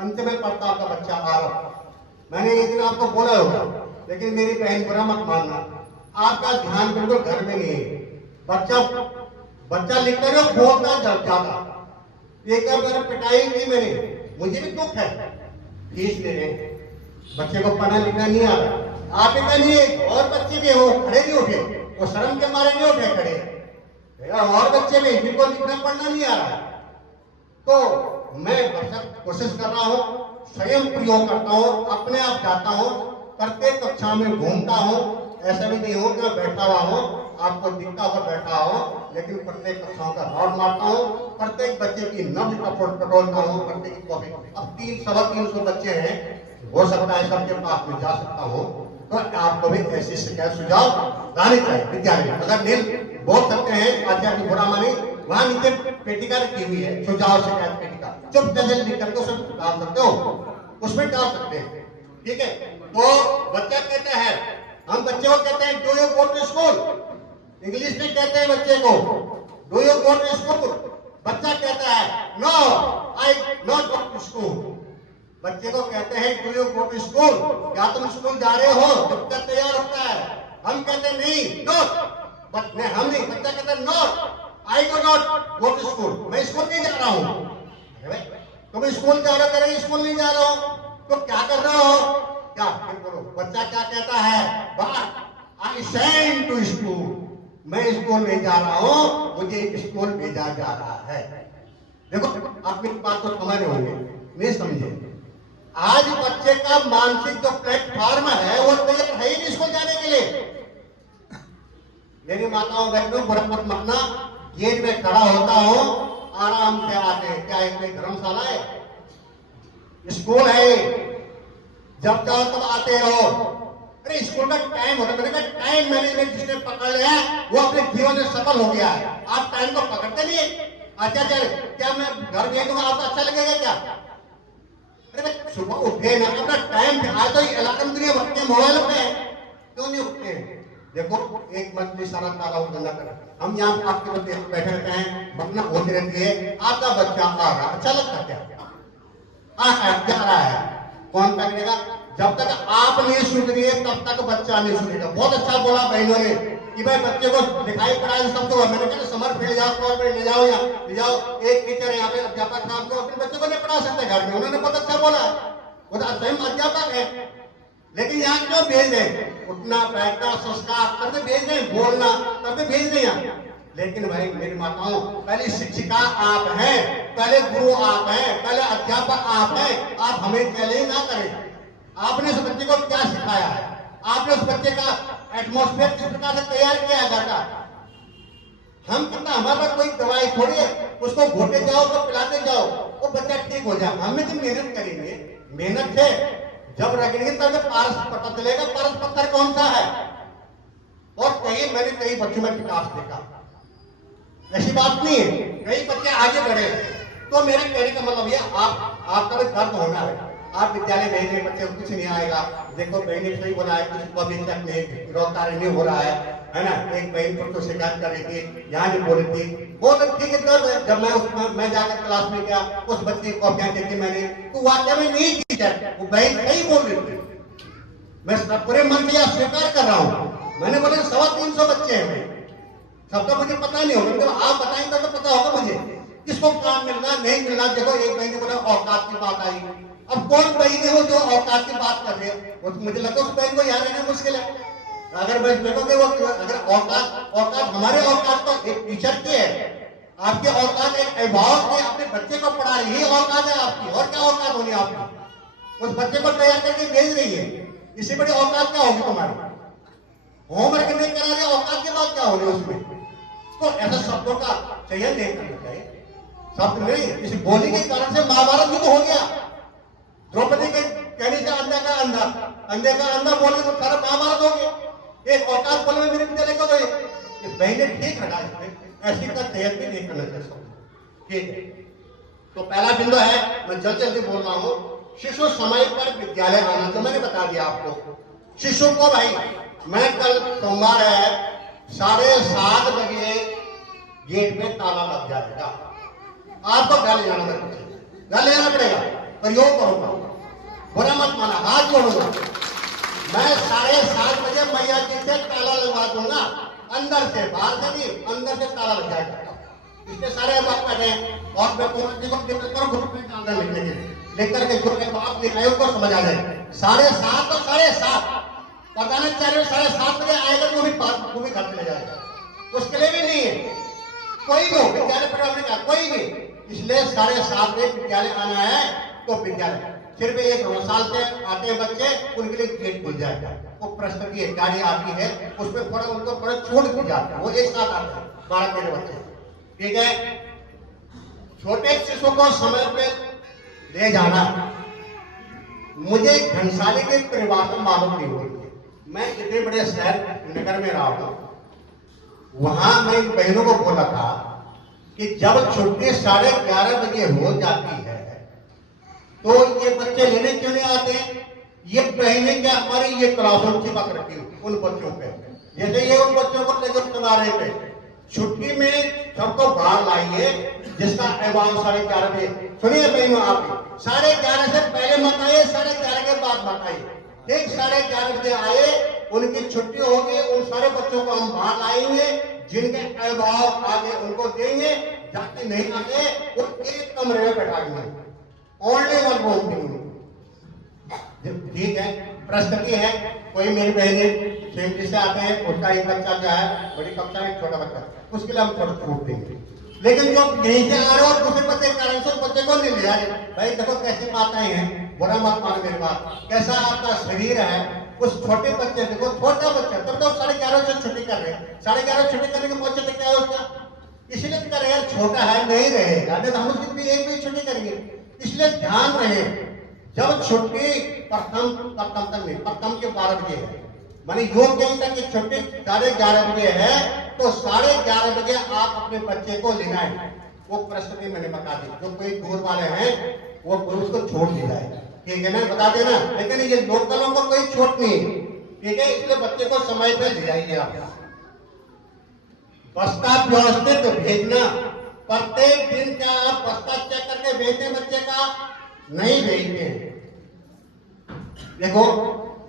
अंत में पढ़ता आपका बच्चा आ रहा। मैंने एक दिन आपको बोला होगा, लेकिन मेरी बहन बुरा मत मानना, आपका ध्यान बिल्कुल घर में नहीं है। बच्चा लिखता रहे बोलता ज्यादा। एक बार पिटाई की मैंने, मुझे भी दुख है, फीस ले रहे बच्चे को पढ़ना लिखना नहीं आ रहा। आप का नहीं है, और बच्चे भी हो खड़े नहीं उठे, वो शर्म के मारे नहीं उठे खड़े, और बच्चे भी जिनको लिखना पढ़ना नहीं आ रहा। तो मैं कोशिश कर रहा हूँ, स्वयं प्रयोग करता हूँ, अपने आप जाता हूँ, प्रत्येक कक्षा में घूमता हूँ। ऐसा भी नहीं हो कि मैं बैठा हुआ हूँ, आपको दिखता हुआ बैठा हो, लेकिन प्रत्येक कक्षाओं का दौड़ मारता हूँ, प्रत्येक बच्चे की नब्ज टटोलता हूँ, प्रत्येक की कॉपी। अब 300-350 बच्चे हैं, हो सकता है सबके पास में जा सकता हूँ, तो आपको भी ऐसी शिकायत सुझाव लानी चाहिए विद्यालय। अगर नील बोल सकते हैं, आचार्य की बुरा मानी, वहां नीचे पेटिका रखी हुई है, सुझाव शिकायत पेटिका, चुप जल्दी लिख करके उसमें डाल सकते हो, उसमें डाल सकते हैं, ठीक है। तो बच्चा कहता है, हम बच्चे को कहते हैं do you go to school, English में कहते हैं बच्चे को do you go to school. बच्चा कहता है no I not go to school. बच्चे को कहते हैं do you go to school, क्या तुम स्कूल जा रहे हो, बच्चा तैयार होता है। हम कहते हैं नहीं नॉट, हम नहीं, बच्चा कहता है not I do not go to school, मैं स्कूल नहीं जा रहा हूँ। तुम स्कूल जा रहे हो, स्कूल नहीं जा रहा हो, तो क्या कर रहे हो, क्या करो। बच्चा क्या कहता है, but I send to school, मैं स्कूल नहीं जा रहा हूं, मुझे स्कूल भेजा जा रहा है। देखो आप मेरी बात को समझ रहे होंगे, नहीं समझे। आज बच्चे का मानसिक जो प्लेटफॉर्म है वो तैयार है ही नहीं स्कूल जाने के लिए। मेरी माताओं बहनों बुरा मत मानना, गेट में खड़ा होता हूं, आराम से आते हैं, क्या एक धर्मशाला है, स्कूल है, जब चाहो तब आते रहो। अरे स्कूल का टाइम होता है, मैंने कहा टाइम मैनेजमेंट जिसने पकड़ लिया वो अपने जीवन में सफल हो गया है। आप टाइम को पकड़ते नहीं है। अच्छा चल, क्या मैं घर भेज दूंगा, आपको अच्छा लगेगा क्या? अरे सुबह उठे ना अपना टाइम पे, आज तो अलार्म दुनिया बच्चे मोबाइल पे क्यों नहीं उठते हैं? देखो एक मंत्री सारा ताला उठना कर, हम यहाँ आपके बच्चे बैठे रहते हैं, बकना होती रहती है, आपका बच्चा आ रहा, अच्छा लगता क्या? जा रहा है, कौन पकड़ेगा? जब तक आप नहीं सुन रही है तब तक बच्चा नहीं सुनेगा। बहुत अच्छा बोला बहनों ने कि भाई बच्चे को दिखाई पड़ा है सबको। मैंने कहा समर फील्ड जाओ, स्कूल में ले जाओ, या ले जाओ, एक टीचर यहाँ पे अध्यापक था, आपको अपने बच्चे को नहीं पढ़ा सकते घर में, उन्होंने बहुत अच्छा बोला, वो तो स्वयं अध्यापक है, लेकिन यहाँ क्यों भेज दें? उठना बैठना संस्कार तब भेज दें, बोलना तब भेज दें यहाँ। लेकिन भाई मेरी माताओं, पहले शिक्षिका आप हैं, पहले गुरु आप हैं, पहले अध्यापक आप हैं, आप हमें चैलेंज ना करें। आपने उस बच्चे को क्या सिखाया है, आपने उस बच्चे का एटमॉस्फेयर किस प्रकार से तैयार किया जाता है। हम कितना, हमारा कोई दवाई थोड़ी है, उसको घोटे जाओ तो पिलाते जाओ वो बच्चा ठीक हो जाए। हमें तो मेहनत करेंगे, मेहनत से जब रखेंगे तब पारस पता चलेगा पारस पत्थर कौन सा है। और मैंने कई बच्चों में विकास देखा, ऐसी बात नहीं है, कई बच्चे आगे बढ़े। तो मेरे कहने का मतलब ये, आपका भी दर्द होना है, आप विद्यालय भेजने बच्चे को कुछ नहीं आएगा। देखो बहने सही बोला है, कुछ को अभी तक नहीं रोजगार नहीं हो रहा है ना। एक बहन पर तो शिकायत कर रही थी, यहाँ नहीं बोल रही थी, बहुत ठीक है। दर्द जब मैं जाकर क्लास में गया, उस बच्चे की कॉपियां देखी मैंने, तो वाकई में नहीं टीचर, वो बहन सही बोल रही थी। मैं पूरे मन से यह स्वीकार कर रहा हूँ। मैंने बोला 350 बच्चे हैं, सबका मुझे पता नहीं होगा, जब आप बताएंगे तो पता होगा मुझे किसको काम मिलना नहीं मिलना। देखो एक बहन ने बोला औकात की बात आई, अब कौन बहन है वो जो औकात की बात कर रहे हैं, वो मुझे लगता है उस बहन को यहाँ रहना मुश्किल है। अगर मैं देखोगे वो, अगर औकात हमारे औकात तो एक टीचर की है, आपकी औकात एक अभिभावक ने अपने बच्चे को पढ़ा रही है, औकात है आपकी। और क्या औकात होनी आपकी? उस बच्चे को तैयार करके भेज रही है, इससे बड़ी औकात क्या होगी तुम्हारी? होमवर्क नहीं करा रहे, औकात की बात क्या हो रही है उसमें? तो ऐसा शब्दों का चयन नहीं करना चाहिए। शब्द नहीं, इस बोली के कारण से महाभारत युद्ध हो गया। द्रौपदी के कहने से अंधे का अंधा बोले तो सारा महाभारत हो गया। एक औकात बोले में मेरे विद्यालय को गए, इस बहने ठीक रखा, ऐसी का तैयार भी नहीं करना चाहिए। ठीक है, तो पहला बिंदु है, मैं जल्दी बोल रहा हूँ, शिशु समय पर विद्यालय आना। तो मैंने बता दिया आपको, शिशु को भाई, मैं कल सोमवार है, 7:30 बजे गेट में ताला लग जाएगा, आपको घर ले जाना पड़ेगा। प्रयोग करूंगा, बुरा मत माना, हाथ जोड़ूंगा। मैं 7:30 बजे मैया जी से ताला लगवा दूंगा, अंदर से, बाहर से नहीं, अंदर से ताला लग जाएगा। इसके सारे बात बैठे हैं और मैं कुमार जी को निकल कर ग्रुप में डालना लिखने के लिए लेकर के जो बात लिखाए को समझ आ जाए। 7:30 तो 7:30 प्रधानाचार्य 7:30 बजे आएगा तो वो भी घर चले जाएगा, उसके लिए भी नहीं है कोई भी विद्यालय पढ़ाने का कोई भी। इसलिए 7:30 बजे विद्यालय आना है तो विद्यालय फिर भी 1 साल से आते हैं बच्चे, उनके लिए गेट खुल जाएगा। वो प्रश्न की गाड़ी आती है उसमें थोड़ा उनको थोड़ा छोड़ दी जाती है, वो एक साथ आते हैं 12-13 बच्चे, ठीक है। छोटे शिशु को समय पे ले जाना मुझे घनसाली के परिवार में मालूम नहीं होती है। मैं इतने बड़े शहर नगर में रहा हूं, वहां मैं बहनों को बोला था कि जब छुट्टी 11:30 बजे हो जाती है तो ये बच्चे लेने क्यों नहीं आते? ये बहनें क्या हमारी ये क्लासरूम चिपक रखी उन बच्चों पे, जैसे ये उन बच्चों को लेकर किनारे पे छुट्टी में सबको बाहर लाइए, जिसका अहवाल 11:30 बजे। सुनिए बहनों, आप 11:30 से पहले मत आइए, 11:30 के बाद मत आइए। ठीक 11:30 बजे आए, उनकी छुट्टी होगी, उन सारे बच्चों को हम बाहर लाएंगे, जिनके अहवाल आगे उनको देंगे, जाके नहीं आगे वो एक कमरे में बैठा देंगे, ओनली वन रूम। ठीक है, प्रश्न की है, कोई मेरी बहने सेफ्टी से आते हैं, उसका एक बच्चा क्या है बड़ी कक्षा में, छोटा बच्चा, उसके लिए हम थोड़ा छूट देंगे। लेकिन जो यहीं से आ रहे हो दूसरे बच्चे के कारण से बच्चे को नहीं ले आए। भाई देखो कैसी बातें हैं, बुरा मत मानो मेरी बात, कैसा आपका शरीर है। उस छोटे बच्चे देखो, छोटा बच्चा तब तो 11:30 से छुट्टी कर रहे हैं, 11:30 छुट्टी करने के मौके क्या है उसका, इसलिए कर रहे हैं छोटा है नहीं रहेगा, नहीं तो हम उसकी भी एक भी छुट्टी करेंगे। इसलिए ध्यान रहे, जब छुट्टी प्रथम के 12 बजे है, मानी योग तक की छुट्टी 11:30 बजे है, तो 11:30 बजे आप अपने बच्चे को लेना है। वो प्रश्न भी मैंने बता दी, जो कोई दूर वाले हैं वो उसको छोड़ दी जाए, ठीक है ना, बता देना। लेकिन ये लोकलों को कोई छूट नहीं, ठीक है, इसलिए बच्चे को समय पे ले जाइए। आप बस्ता व्यवस्थित भेजना, प्रत्येक दिन क्या आप बस्ता चेक करके भेजते हैं बच्चे का? नहीं भेजते हैं। देखो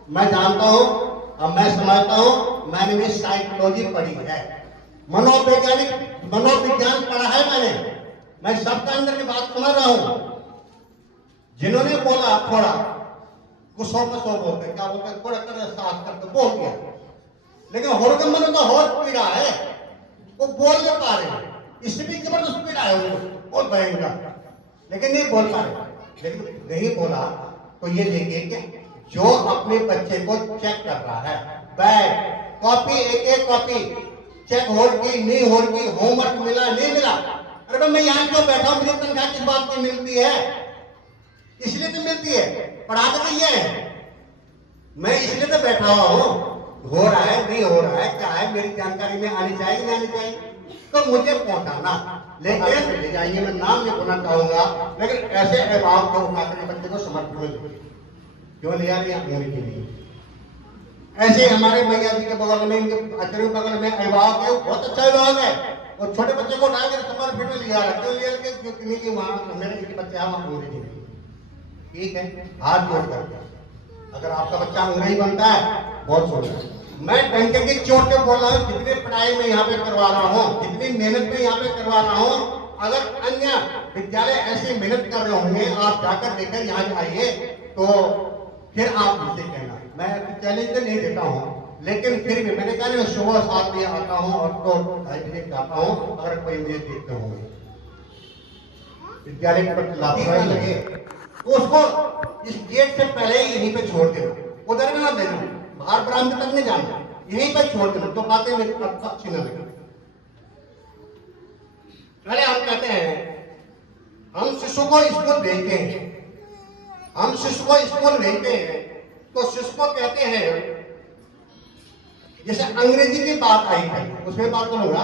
मैं जानता हूं और मैं समझता हूं, मैंने भी साइकोलॉजी पढ़ी है, मनोविज्ञान पढ़ा है मैं सबका अंदर की बात समझ रहा हूं। जिन्होंने बोला थोड़ा गुस्सों में सो बोलते, क्या बोलते, थोड़ा कर साथ करके बोल दिया, लेकिन होरगम में तो और पीड़ा है, वो बोल नहीं पा रहे, इससे भी जबरदस्त पीड़ा है उनको, बहुत भयंकर, लेकिन नहीं बोल पा रहे। लेकिन नहीं बोला तो ये देखिए कि जो अपने बच्चे को चेक कर रहा है, बैग कॉपी एक कॉपी चेक होगी नहीं होगी, होमवर्क मिला नहीं मिला, अरे मैं यहाँ क्यों बैठा हूं, मुझे तनख्वाह किस बात की मिलती है? इसलिए तो मिलती है, पढ़ा तो नहीं है, मैं इसलिए तो बैठा हुआ हूं, हो रहा है नहीं हो रहा है, क्या है मेरी जानकारी में आनी चाहिए नहीं आनी चाहिए, तो मुझे पहुंचाना, लेकिन ले जाइए, मैं नाम नहीं बोलना चाहूंगा, लेकिन ऐसे अहवाल को उठाकर बच्चे को समर्पित क्यों लिया अंग्रेजी के लिए। ऐसे हमारे मैया जी के बगल में, इनके आचार्य के बगल में अहवाल है, बहुत अच्छा विभाग है, और छोटे बच्चे को उठाकर समर्पित में लिया क्यों लिया कि वहां मेरे बच्चे वहां अंग्रेजी, ठीक है, हाथ जोड़ करके अगर आपका बच्चा अंग्रेजी बनता है बहुत सोचा। मैं डंके की चोट पे बोल रहा हूँ, जितनी पढ़ाई में यहाँ पे करवा रहा हूँ, जितनी मेहनत में यहाँ पे करवा रहा हूँ, अगर अन्य विद्यालय ऐसी मेहनत कर रहे होंगे, आप जाकर देखकर यहाँ आइए, तो फिर आप मुझसे कहना। मैं चैलेंज तो नहीं देता हूँ, लेकिन फिर भी मैंने कहा सुबह 7 बजे आता हूँ और तो 2:30 बजे जाता हूँ, अगर कोई मुझे देखते होंगे विद्यालय के प्रति लापरवाही लगे तो उसको इस गेट से पहले ही यहीं पे छोड़ देना, उधर में ना देना, बाहर बरामदे तक नहीं जाना, यहीं पर छोड़ देना, तो बातें मेरी अच्छी न लगे। पहले हम कहते हैं हम शिशु को स्कूल भेजते हैं, हम शिशु को स्कूल भेजते हैं तो शिशु को कहते हैं, जैसे अंग्रेजी की बात आई है उसमें बात करूंगा।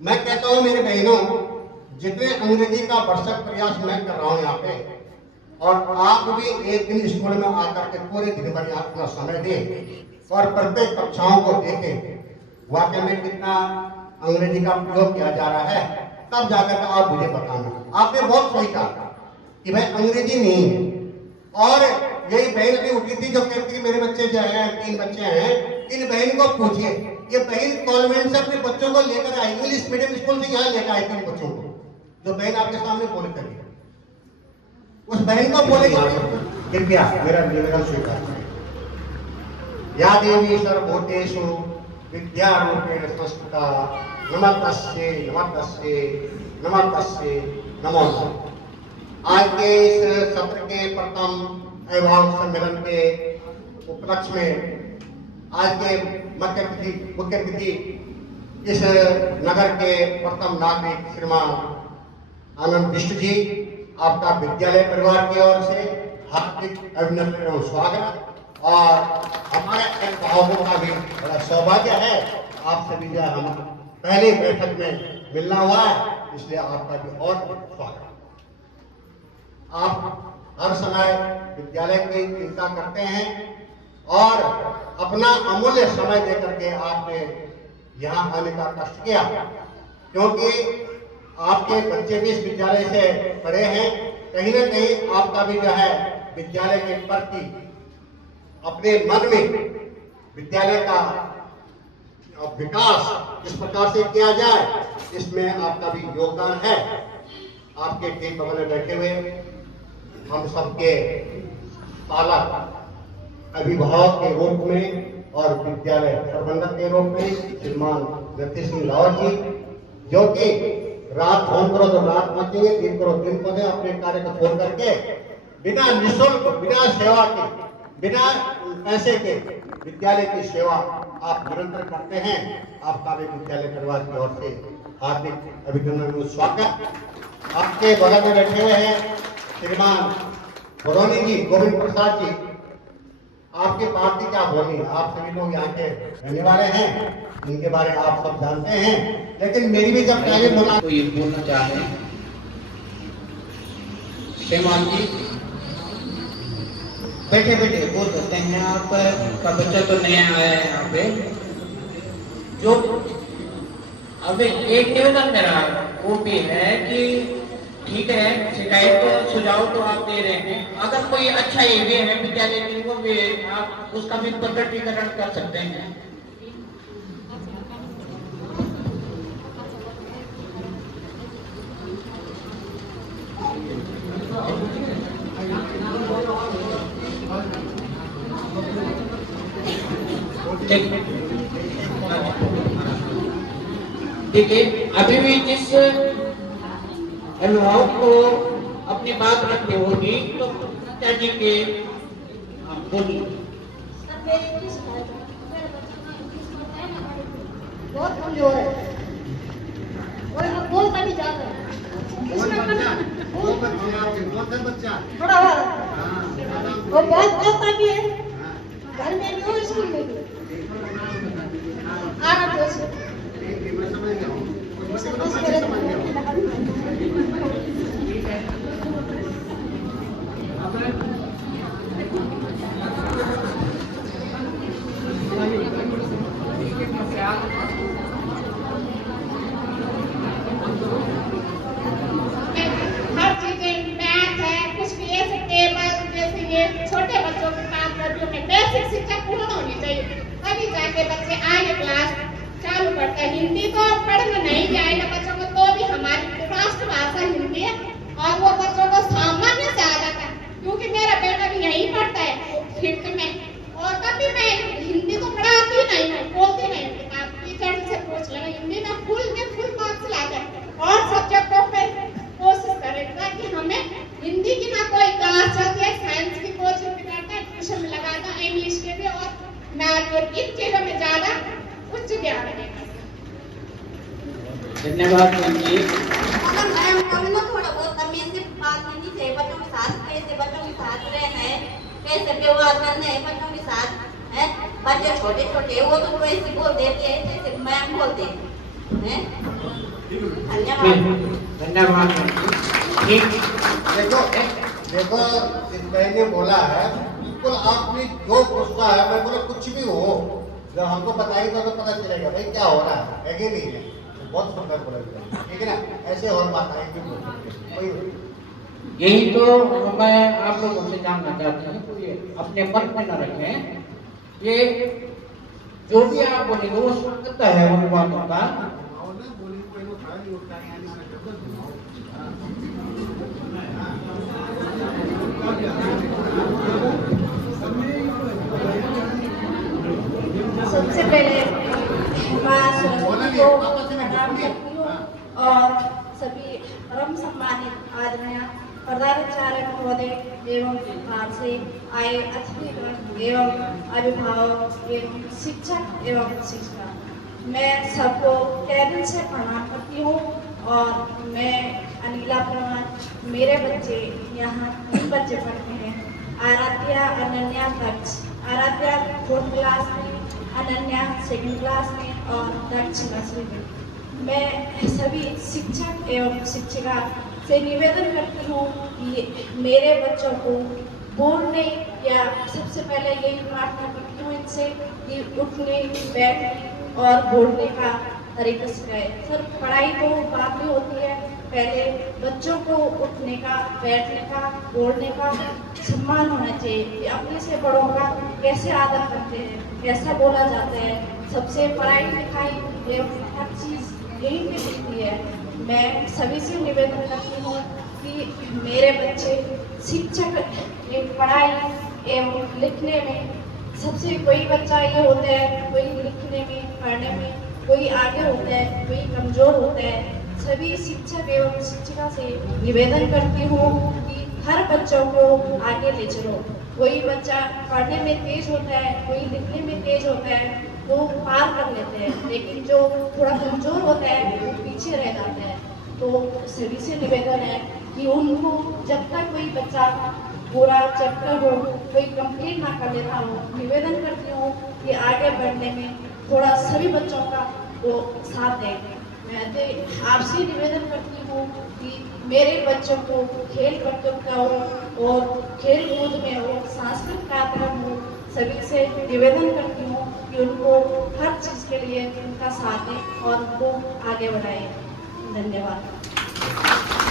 मैं कहता हूं मेरे बहनों, जितने अंग्रेजी का भरसक प्रयास मैं कर रहा हूं यहाँ पे, और आप भी एक दिन स्कूल में आकर के पूरे दिन भर अपना समय दें और प्रत्येक कक्षाओं को देखें, वाकई में कितना अंग्रेजी का प्रयोग किया जा रहा है, तब जाकर के आप मुझे बताना। आपने बहुत सही कहा, कि भाई अंग्रेजी नहीं है। और यही बहन भी उठी थी जो कहती कि मेरे बच्चे जो है 3 बच्चे हैं, इन बहन को पूछिए, ये बहन कॉन्वेंट से अपने बच्चों को लेकर आई, इंग्लिश मीडियम स्कूल से यहाँ लेकर आई थी बच्चों को, जो बहन आपके सामने बोल करी, उस बहन को बोलेगा कृपया मेरा निवेदन स्वीकार करें। या देवी सर्वभूतेषु विद्यारूपेण संस्कृता नमस्तस्यै नमस्तस्यै नमस्तस्यै नमो नमः। आज के इस सत्र के प्रथम अभिभावक सम्मेलन के उपलक्ष्य में आज के मुख्य अतिथि इस नगर के प्रथम नागरिक श्रीमान आनंद बिष्ट जी, आपका विद्यालय परिवार की ओर से हार्दिक अभिनंदन एवं स्वागत। और हमारे अभिभावकों का भी बड़ा सौभाग्य है, आप सभी जो हम पहली बैठक में मिलना हुआ है, इसलिए आपका भी और स्वागत। आप हर समय विद्यालय की चिंता करते हैं और अपना अमूल्य समय देकर के आपने यहाँ आने का कष्ट किया, क्योंकि आपके बच्चे भी इस विद्यालय से पढ़े हैं। कहीं न कहीं आपका भी जो है विद्यालय के प्रति अपने मन में विद्यालय का विकास किस प्रकार से किया जाए, इसमें आपका भी योगदान है। आपके ठीक बगल में बैठे हुए हम सबके पालक अभिभावक के रूप में और विद्यालय प्रबंधक के रूप में श्रीमान जगदीश सिंह रावत जी, जो कि रात फोन करो तो रात मत देंगे, दिन करो दिन को दे, अपने कार्य को छोड़ करके बिना निःशुल्क, बिना सेवा के, बिना पैसे के विद्यालय की सेवा आप निरंतर करते हैं। आपका भी विद्यालय परिवार की ओर से हार्दिक अभिनंदन एवं स्वागत। आपके बगल में बैठे हुए हैं श्रीमान बरौनी जी, गोविंद प्रसाद जी, आपकी पार्टी क्या बोली, आप सभी लोग यहाँ के रहने वाले हैं, इनके बारे में आप सब जानते हैं, लेकिन मेरी भी जब पहले बोला तो ये बोलना चाहते हैं श्रीमान जी, बैठे बैठे बोल सकते हैं। आप का बच्चा तो नया आया है यहाँ पे, जो अभी एक निवेदन मेरा वो भी है कि ठीक है, शिकायत सुझाव तो आप दे रहे हैं, अगर कोई अच्छा एरिया है विद्यालय की, वो भी आप उसका भी प्रकटीकरण कर सकते हैं। ठीक है, अभी भी जिस अभिभावक को अपनी बात रखनी होगी तो जी के बोलिए। बहुत कमजोर है और बोलता भी ज्यादा है। बच्चा थोड़ा वो बहुत बोलता भी है, घर में भी हो, स्कूल में भी। आना तो हर चीजें मैथ है, कुछ भी ऐसे टेबल जैसे ये छोटे बच्चों के काम करते हैं, बेसिक शिक्षा पूर्ण होनी चाहिए, तभी जाके बच्चे आगे क्लास चालू करते हैं। हिंदी तो पढ़ने नहीं जाएगा बच्चों को, तो भी हमारी राष्ट्रभाषा हिंदी है और वो बच्चों को सामान्य से आ जाता है, क्योंकि मेरा बेटा भी यहीं पढ़ता है फिफ्थ में, और कभी मैं हिंदी तो पढ़ाती नहीं हूँ, बोलती नहीं हूँ, टीचर से पूछ लेना, हिंदी में फुल मार्क्स ला जाए और सब्जेक्टों पे कोशिश करेगा कि हमें हिंदी की ना कोई क्लास चलती है, साइंस की कोचिंग भी करता है, ट्यूशन में लगाता है, इंग्लिश के भी, और मैथ और इन चीजों में ज्यादा उच्च ध्यान देगा। धन्यवाद। थोड़ा बहुत तमीज से बात करनी चाहिए, बच्चों के साथ कैसे बच्चों के साथ रहना है, कैसे व्यवहार करना है बच्चों के साथ है। बच्चे छोटे छोटे वो तो ऐसे बोल देते हैं जैसे मैम बोलते हैं। धन्यवाद। ठीक, देखो इस बहन ने बोला है, बिल्कुल आपने जो गुस्सा है, मैं बोला कुछ भी हो, जब हमको बताएंगे तो पता चलेगा भाई क्या हो रहा है कि नहीं है। बहुत सुंदर बोला, ठीक है ना, ऐसे और माताएं भी बोलती है। यही तो मैं आप लोगों से जानना चाहती हूँ, तो ये अपने मन में न रखें, ये जो भी आप बोलेंगे वो स्वागत है उन बातों का। सबसे पहले माँ सरस्वती को प्रणाम करती हूँ और सभी परम सम्मानित आदरणीय प्रधानाचार्य महोदय एवं बाहर से आए अतिथिगण एवं अभिभावक एवं शिक्षक एवं शिक्षिका, मैं सबको तहे दिल से प्रणाम करती हूँ। और मैं अनिला परमार, मेरे बच्चे यहाँ 3 बच्चे पढ़ते हैं, आराध्या, अनन्या, दक्ष। आराध्या 4th क्लास में, अनन्या 2nd क्लास में और दक्ष नर्सरी में। मैं सभी शिक्षक एवं शिक्षिका से निवेदन करती हूँ कि मेरे बच्चों को बोलने या सबसे पहले यही प्रार्थना करती हूँ इनसे कि उठने, बैठने और बोलने का तरीका सिखाए। सर पढ़ाई तो बाद में होती है, पहले बच्चों को उठने का, बैठने का, बोलने का सम्मान होना चाहिए कि अपने से बड़ों का कैसे आदर करते हैं, कैसा बोला जाता है। सबसे पढ़ाई लिखाई एवं हर चीज़ यहीं पे दिखती है। मैं सभी से निवेदन करती हूँ कि मेरे बच्चे शिक्षक पढ़ाई एवं लिखने में सबसे, कोई बच्चा ये होता है, कोई लिखने में पढ़ने में कोई आगे होता है, कोई कमज़ोर होता है। सभी शिक्षक एवं शिक्षिका से निवेदन करती हूँ कि हर बच्चों को आगे ले चलो। कोई बच्चा पढ़ने में तेज होता है, कोई लिखने में तेज होता है, वो पार कर लेते हैं, लेकिन जो थोड़ा कमज़ोर होता है वो पीछे रह जाता है। तो सभी से निवेदन है कि उनको जब तक कोई बच्चा पूरा चैप्टर हो, कोई कंप्लीट ना कर लेता हो, निवेदन करती हूँ कि आगे बढ़ने में थोड़ा सभी बच्चों का वो साथ दें। मैं तो आपसे निवेदन करती हूँ कि मेरे बच्चों को खेल प्रतियोगिता हो और खेल कूद में हो, सांस्कृतिक कार्यक्रम हो, सभी से निवेदन करती हूँ कि उनको हर चीज़ के लिए उनका साथ दें और उनको आगे बढ़ाएं। धन्यवाद।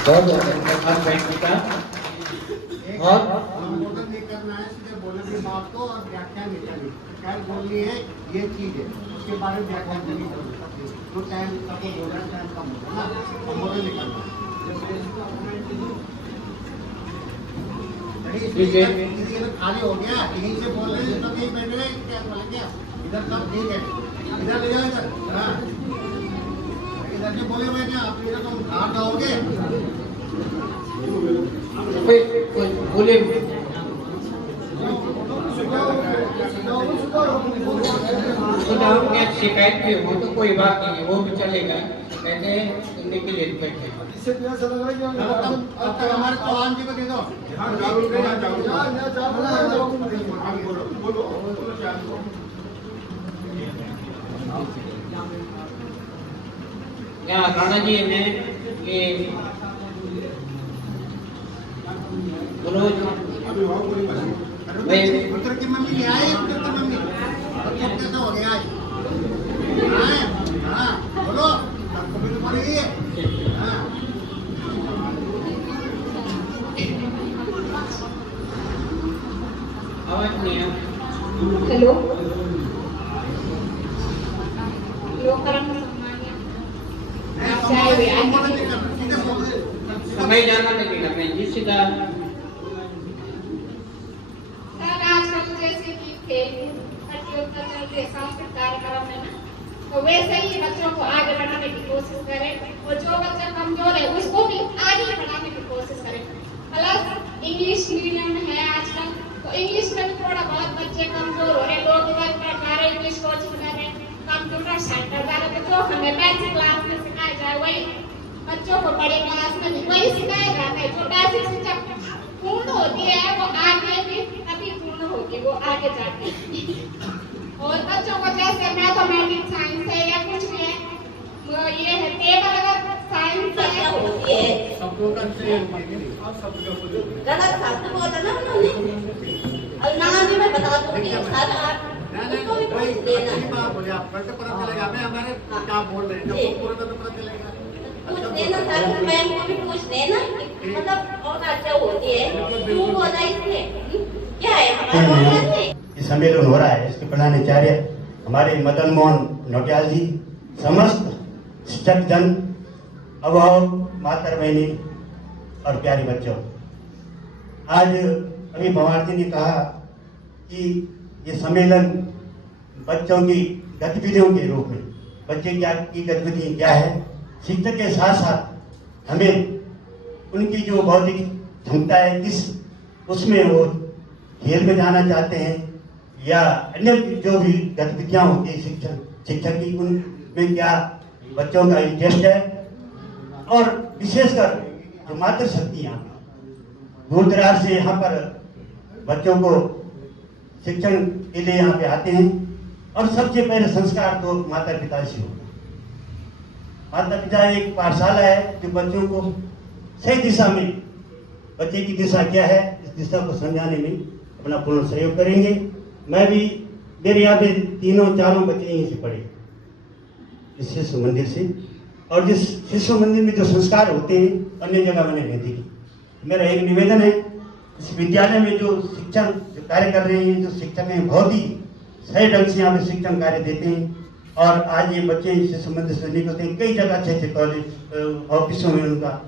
बहुत बहुत धन्यवाद बहन का। और संबोधन नहीं करना है, सीधे बोलने की बात को और व्याख्या नहीं करनी। क्या बोलनी है ये चीज है, उसके बारे में व्याख्या नहीं करनी। तो टाइम सबको बोलना, टाइम कम होगा ना, संबोधन नहीं करना। खाली हो गया, यहीं से बोल रहे हैं, सब यहीं बैठ रहे हैं, क्या बोलेंगे इधर सब ठीक है, इधर ले जाओ इधर। हाँ इधर से बोले बैठे आप, इधर तुम बाहर जाओगे। कोई बोले क्या शिकायत भी हो तो कोई बात नहीं है, वो भी चलेगा। कहते सुनने के लिए बैठे। इससे प्यासा लग रहा है कि हमारे चौहान जी को दे दो। यहाँ राणा जी ने ये पुत्र की मम्मी ले आए, पुत्र की मम्मी बच्चा कैसा हो गया आज? हाँ बोलो, सबको भी तो पड़ेगी। हाँ आवाज नहीं है। हेलो लोकरंग समय जाना लगेगा बहन जी, सीधा। सर आजकल जैसे कि खेल प्रतियोगिता चलते, सांस्कृतिक कार्यक्रम है ना, तो वैसे ही बच्चों को आगे बढ़ाने की कोशिश करें और जो बच्चा कमजोर है उसको भी आगे बढ़ाने की कोशिश करें। प्लस इंग्लिश मीडियम है आजकल, तो इंग्लिश में भी थोड़ा बहुत बच्चे कमजोर हो रहे, लोग इधर पढ़ रहे, इंग्लिश कोचिंग कर रहे, कंप्यूटर सेंटर जा रहे, तो जो हमें बेसिक क्लास में सिखाया जाए वही बच्चों को बड़ी क्लास में भी वही सिखाया जाता है। जो बेसिक शिक्षा पूर्ण होती है वो आगे भी तभी पूर्ण होगी, वो आगे जाके। और बच्चों को जैसे मैथमेटिक्स, साइंस है या कुछ भी है, वो ये है टेबल, अगर साइंस है होती है कंप्यूटर से गलत शब्द बोला ना उन्होंने, और नाम भी मैं बता दूंगी सर, आप उसको भी पूछ लेना। बोले आप कल से पता चलेगा हमें हमारे क्या बोल रहे हैं, जब पूरा तो पता चलेगा। पूछ लेना सर, मैम को भी पूछ लेना कि मतलब और अच्छा होती है क्यों बोला इसने क्या है हमारे बोलने से ये सम्मेलन हो रहा है, इसके प्रधानाचार्य हमारे मदन मोहन नौटियाल जी, समस्त शिक्षक जन, अभिभावक, माता बहनी और प्यारे बच्चों, आज अभी पवार जी ने कहा कि ये सम्मेलन बच्चों की गतिविधियों के रूप में, बच्चे क्या की गतिविधि क्या है, शिक्षक के साथ साथ हमें उनकी जो बौद्धिक क्षमता है किस उसमें वो खेल में जाना चाहते हैं या अन्य जो भी गतिविधियां होती है शिक्षक की, उनमें क्या बच्चों का इंटरेस्ट है, और विशेषकर जो मातृशक्तियाँ दूर दराज से यहाँ पर बच्चों को शिक्षण के लिए यहाँ पे आते हैं, और सबसे पहले संस्कार तो माता पिता से होगा। माता पिता एक पाठशाला है जो बच्चों को सही दिशा में, बच्चे की दिशा क्या है इस दिशा को समझाने में अपना पूर्ण सहयोग करेंगे। मैं भी, मेरे यहाँ पे तीनों चारों बच्चे यहीं से पढ़े इस शिशु मंदिर से, और जिस शिशु मंदिर में जो संस्कार होते हैं अन्य जगह मैंने नहीं देखे। मेरा एक निवेदन है, इस विद्यालय में जो शिक्षण जो कार्य कर रहे हैं, जो शिक्षक हैं, बहुत ही सही ढंग से यहाँ पे शिक्षण कार्य देते हैं, और आज ये बच्चे शिशु मंदिर से निकलते हैं, कई जगह अच्छे अच्छे कॉलेज ऑफिसों में उनका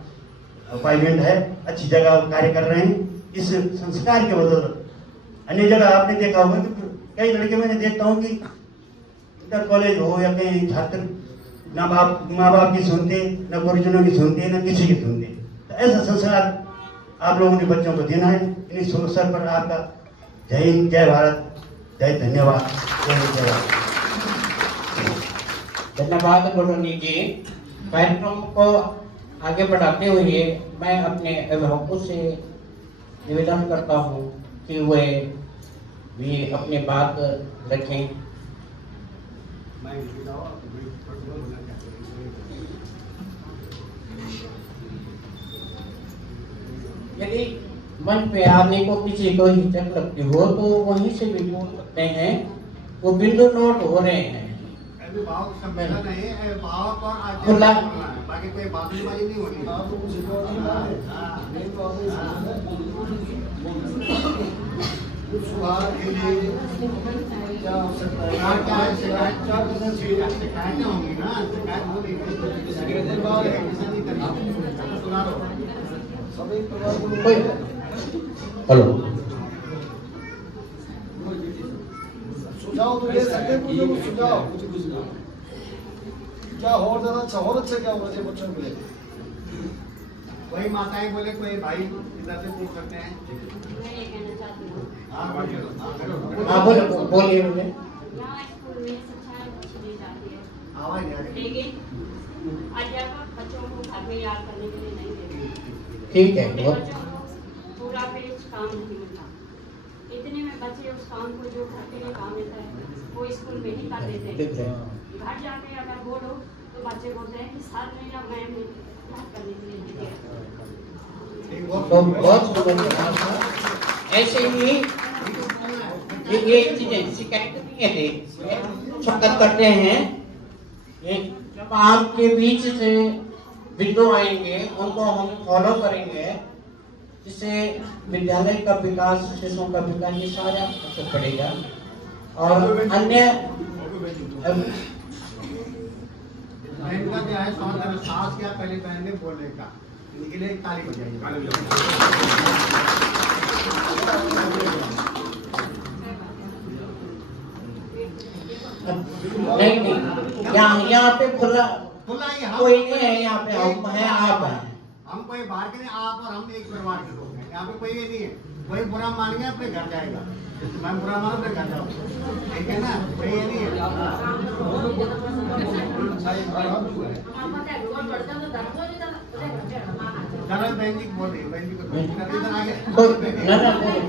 अपॉइंटमेंट है, अच्छी जगह कार्य कर रहे हैं। इस संस्कार के बदौलत अन्य जगह आपने देखा होगा कि कई लड़के मैंने देखता हूँ कि इंटर कॉलेज हो या कहीं छात्र ना माँ बाप की सुनते, न गुरुजनों की सुनते, न किसी की सुनते। तो ऐसा संस्कार आप लोगों ने बच्चों को देना है। इन्हीं शुभ अवसर पर आपका जय हिंद, जय भारत, जय धन्यवाद, जय हिंद, जय भारत। धन्यवाद गुरुनी जी। कार्यक्रम को आगे बढ़ाते हुए मैं अपने अभिभावकों से निवेदन करता हूँ कि वे भी अपनी बात रखें। यदि मन पे आने को किसी को हिचक लगती हो तो वहीं से भी बोल सकते हैं, वो बिंदु नोट हो रहे हैं। अभिभावक सम्मेलन है, अभिभावक और आचार्य खुला बोलना है, बाकी कोई बातचीत नहीं होनी। हाँ, तो मुझे तो नहीं मालूम है। मेन बात है कुछ सुधार के लिए क्या हो सकता है? शिकायतें होंगी ना, शिकायत होगी, सुधार होगा। सभी परिवार को कोई हेलो सुझाव तो दे सकते हैं, कुछ सुझाव कुछ क्या और ज्यादा अच्छा, और अच्छा क्या होना चाहिए बच्चों के लिए? कोई माताएं बोले, कोई भाई इधर से पूछ सकते हैं। मैं ये कहना चाहती हूँ हाँ बोलिए मुझे। यहाँ स्कूल में शिक्षा अच्छी दी जाती है, आवाज नहीं आ रही। लेकिन अध्यापक बच्चों को घर में याद करने के लिए नहीं देते। ठीक है, छोटे बहुत बच्चों को पूरा पेज काम नहीं मिलता, इतने में बच्चे उस काम को जो घर के लिए काम मिलता है वो स्कूल में ही कर देते ठीक है। हैं। घर जाके अगर बोलो तो बच्चे बोलते हैं कि सर ने या मैम ने याद करने के लिए नहीं दिया। तो बहुत सुंदर। ऐसे ही ये चीजें शिकायत नहीं है, शपथ करते हैं। ये जब आपके बीच से बिंदु आएंगे उनको हम फॉलो करेंगे, जिससे विद्यालय का विकास, शिशुओं का विकास, ये सारा असर पड़ेगा। और अन्य बहन का क्या है, सास क्या पहले बहन ने बोलने का, इनके लिए ताली बजाइए। नहीं, यहाँ पे खुला खुला ही हम कोई नहीं है, यहाँ पे हम हैं, आप हैं। हम कोई बाहर के नहीं, आप और हम एक परिवार के लोग हैं। यहाँ पे कोई ये नहीं है, कोई बुरा मान गया अपने घर जाएगा, मैं बुरा मानू अपने घर जाऊँ, ठीक है ना, कोई ये नहीं है। चलो बहन जी बोल रही है, बहन जी को इधर आ गए। ना बोलो।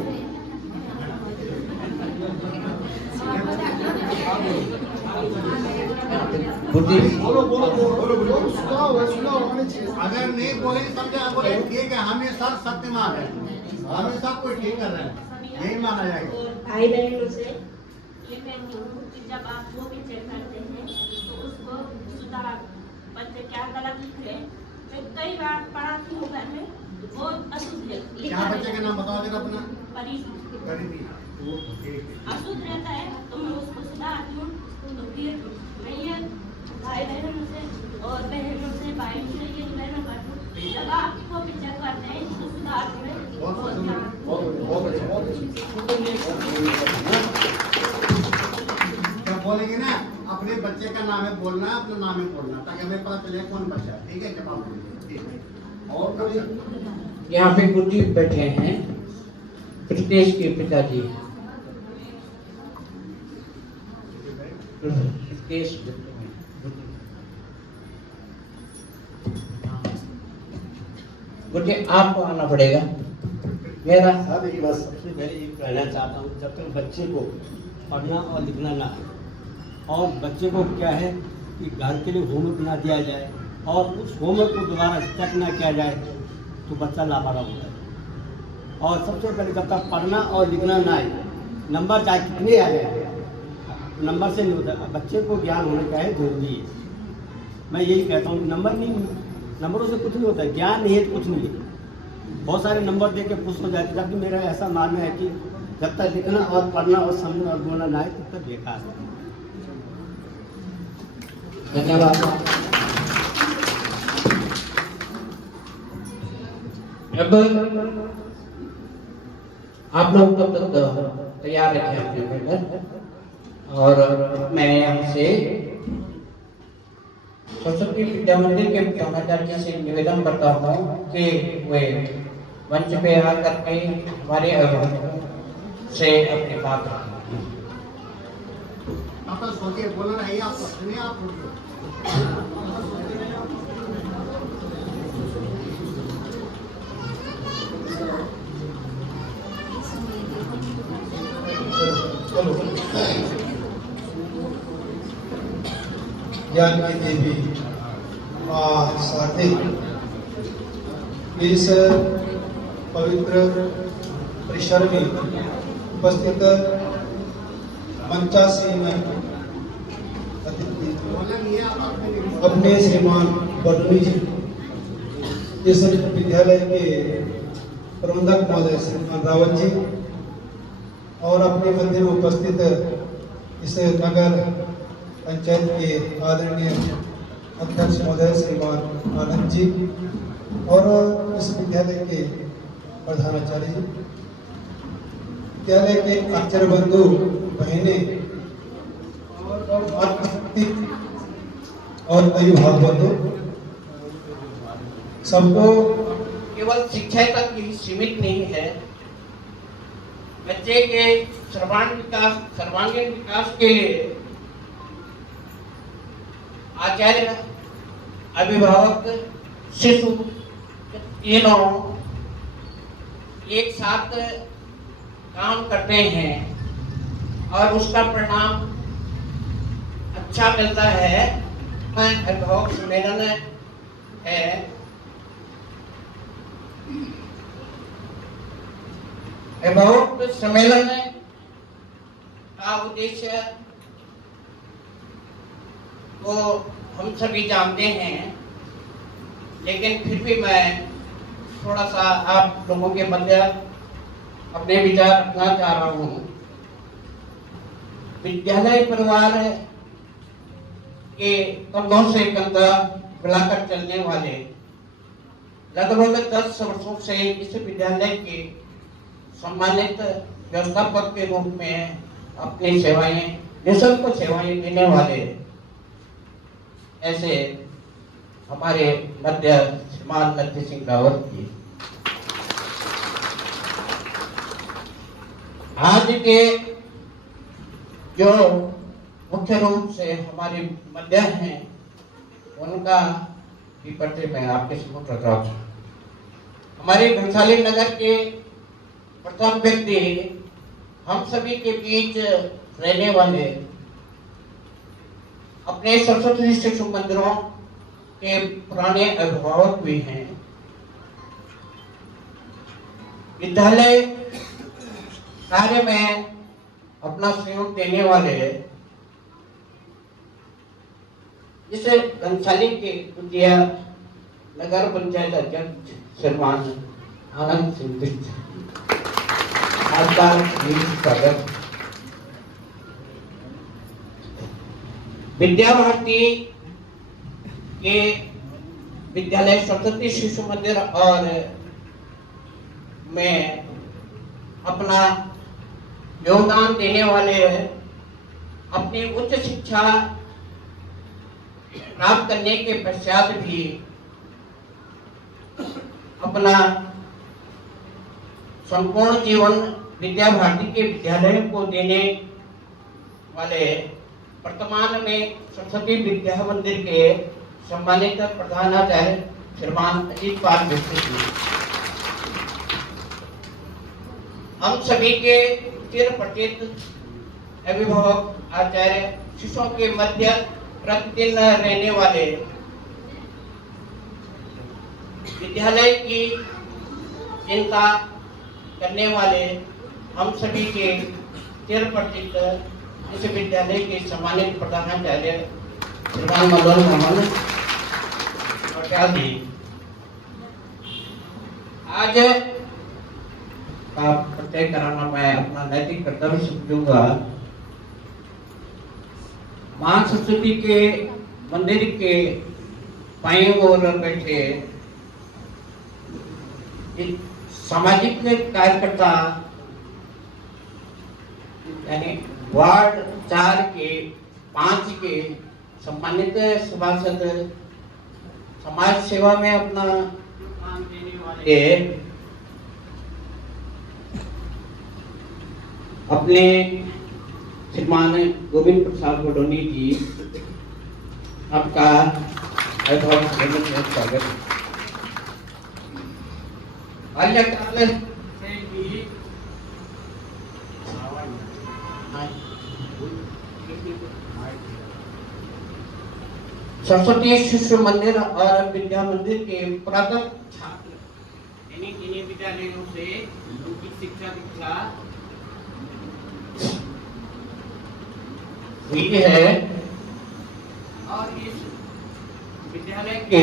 बुद्धि बोलो बोलो बोलो बोलो सुझाव है, सुझाव होने चाहिए। अगर नहीं बोले समझा, बोले ठीक है, हमेशा सत्यमान है, हमेशा कोई ठीक कर रहे हैं, यही माना जाएगा। भाई बहनों से ये कहती हूँ कि जब आप वो भी चेक करते हैं तो उसको सुधार, बच्चे क्या गलत लिख रहे हैं। मैं कई बार पढ़ाती हूँ घर में वो अशुद्ध क्या बच्चे का नाम बताओ जरा अपना? परिधि परिधि। वो ठीक है। अशुद्ध रहता है तो मैं उसको सुधारती हूँ। तो फिर मैं ये भाई बहनों से और बहनों से भाई से ये बहनों करती हूँ, जब आपको भी चेक करते हैं इसको सुधारते हैं। बहुत अच्छा। जब बोलेंगे ना अपने बच्चे का नाम है बोलना, अपना नाम है बोलना, ताकि हमें पता चले कौन बच्चा है। ठीक है, जब आप बोलिए। ठीक है। और कोई यहाँ पे गुड्डी बैठे हैं, प्रदेश के पिताजी। प्रदेश गुड्डी आपको आना पड़ेगा। मेरा साहब एक बात सबसे पहले ये कहना चाहता हूँ, जब तक बच्चे को पढ़ना और लिखना ना आए, और बच्चे को क्या है कि घर के लिए होमवर्क ना दिया जाए और उस होमवर्क को दोबारा चेक ना किया जाए तो बच्चा लापरवाह होता है। और सबसे पहले जब तक पढ़ना और लिखना ना आए, नंबर चाहे कितने आ जाए, नंबर से नहीं होता। बच्चे को ज्ञान होना क्या है जरूरी है। मैं यही कहता हूँ, नंबरों से कुछ नहीं होता है, ज्ञान नहीं है तो कुछ नहीं है। बहुत सारे नंबर दे के खुश हो जाते हैं, जबकि मेरा ऐसा मानना है कि जब तक लिखना और पढ़ना और समझना और बोलना ना आए तब तक बेकार है। धन्यवाद। अब आप लोग तब तक तैयार रखें अपने बैनर, और मैं यहाँ से सरस्वती विद्या मंदिर के प्रधानाचार्य से निवेदन करता हूँ कि वे मंच पे आकर के हमारे अभिभावकों से अपनी बात रखें। आप तो सोचिए, बोलना नहीं, आप सुनिए, आप ज्ञान की देवी मां शारदे इस पवित्र परिसर में उपस्थित मंचासीन अतिथि बोलना नहीं है, आप अपने श्रीमान बडनी जी, इस विद्यालय के प्रबंधक महोदय श्रीमान रावत जी, और अपने मध्य में उपस्थित इस नगर पंचायत के आदरणीय अध्यक्ष महोदय श्रीमान आनंद जी, और इस विद्यालय के प्रधानाचार्य जी, विद्यालय के आचार्य बंधु, बहने और अभिभावक बंधु, सबको केवल शिक्षा तक ही सीमित नहीं है, बच्चे के सर्वांगीण विकास के लिए आचार्य, अभिभावक, शिशु तीनों एक साथ काम करते हैं और उसका परिणाम अच्छा मिलता है। अभिभावक सम्मेलन है, अभिभावक सम्मेलन का उद्देश्य को हम सभी जानते हैं, लेकिन फिर भी मैं थोड़ा सा आप लोगों के मध्य अपने विचार रखना चाह रहा हूँ। विद्यालय परिवार के कंधों से कंधा मिलाकर चलने वाले लगभग 10 वर्षों से इस विद्यालय के सम्मानित व्यवस्थापक के रूप में अपनी सेवाएं, निःशुल्क सेवाएं देने वाले ऐसे हमारे मध्य श्रीमान नरसिंह सिंह रावत जी आज के जो मुख्य रूप से हमारे मध्य हैं, उनका भी परिचय मैं आपके समक्ष रख रहा हूँ। हमारे घनसाली नगर के प्रथम व्यक्ति, हम सभी के बीच रहने वाले, अपने सरस्वती शिशु मंदिरों के पुराने अभिभावक भी हैं, विद्यालय कार्य में अपना सहयोग देने वाले जिसे घनसाली के नगर पंचायत अध्यक्ष श्रीमान आनंद सिंह आपका स्वागत। विद्या भारती के विद्यालय सरस्वती शिशु मंदिर और में अपना योगदान देने वाले अपनी उच्च शिक्षा प्राप्त करने के पश्चात भी अपना संपूर्ण जीवन विद्या भारती के विद्यालय को देने वाले वर्तमान में सरस्वती विद्या मंदिर के सम्मानित प्रधानाचार्य श्रीमान अजीत पाल मिश्र जी, हम सभी के चिर परिचित अभिभावक आचार्य शिष्यों के मध्य प्रतिदिन रहने वाले विद्यालय की चिंता करने वाले हम सभी के चिर परिचित इस विद्यालय के सम्मानित प्रधानाचार्य श्रीमान मदन मोहन जी, आज का प्रत्यय कराना मैं अपना नैतिक कर्तव्य समझूंगा। मां सरस्वती के मंदिर के बाईं ओर बैठे सामाजिक कार्यकर्ता यानी वार्ड 4 के 5 के सम्मानित सभासद, समाज सेवा में अपना योगदान देने वाले अपने श्रीमान गोविंद प्रसाद बडोनी जी, आपका स्वागत। बाल्यकाल से भी सरस्वती शिशु मंदिर और विद्या मंदिर के पुरातन छात्र यानी जिन्हें विद्यालयों से उनकी शिक्षा दीक्षा हुई है और इस विद्यालय के